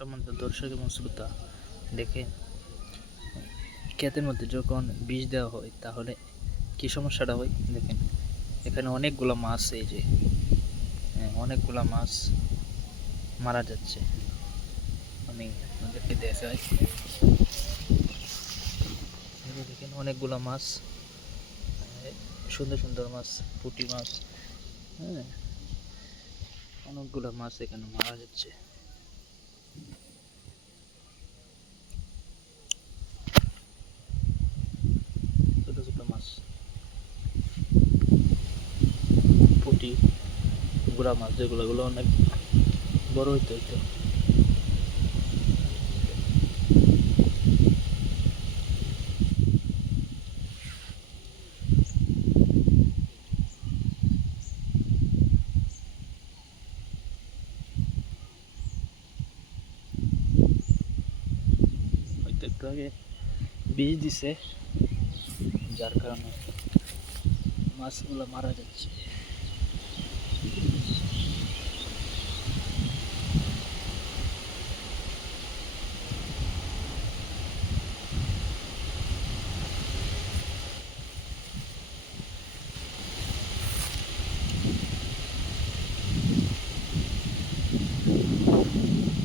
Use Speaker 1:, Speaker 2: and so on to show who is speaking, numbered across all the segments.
Speaker 1: সম্মানিত দর্শক এবং শ্রোতা দেখে ক্ষেতের মধ্যে যখন বীজ দেওয়া হয় তাহলে কি সমস্যাটা হয়? দেখেন এখানে অনেকগুলো মাছ এই যে হ্যাঁ, অনেকগুলো মাছ মারা যাচ্ছে। আমি আপনাদেরকে দেখাই। দেখেন অনেকগুলো মাছ সুন্দর সুন্দর মাছ পুঁটি মাছ হ্যাঁ অনেকগুলো মাছ এখানে মারা যাচ্ছে। পুঁটি গুড়া মাছ, যেগুলো, এগুলো অনেক বড় হইতে হইতো। একটু আগে বীজ দিছে, যার কারণে মাছগুলো মারা যাচ্ছে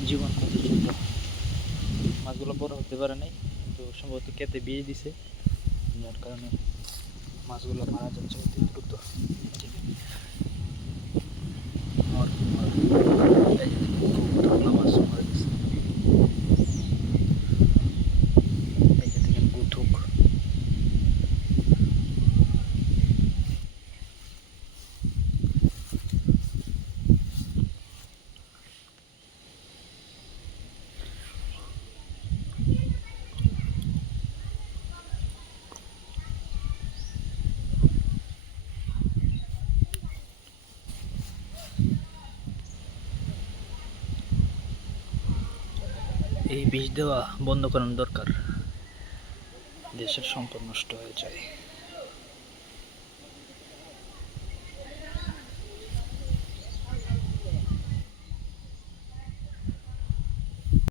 Speaker 1: জীবন কত ছোট মাছগুলো বড় হতে পারে নাই। কিন্তু সম্ভবত কেতে বিয়ে দিছে। যার কারণে মাছগুলো মারা যাচ্ছে অতি দ্রুত আর- আর- এই যে দেখুন, কতগুলো মাছ মারা গেছে। এই যে দেখেন গুথুক এই বিষ দেওয়া বন্ধ করানো দরকার। দেশের সম্পদ নষ্ট হয়ে যায়।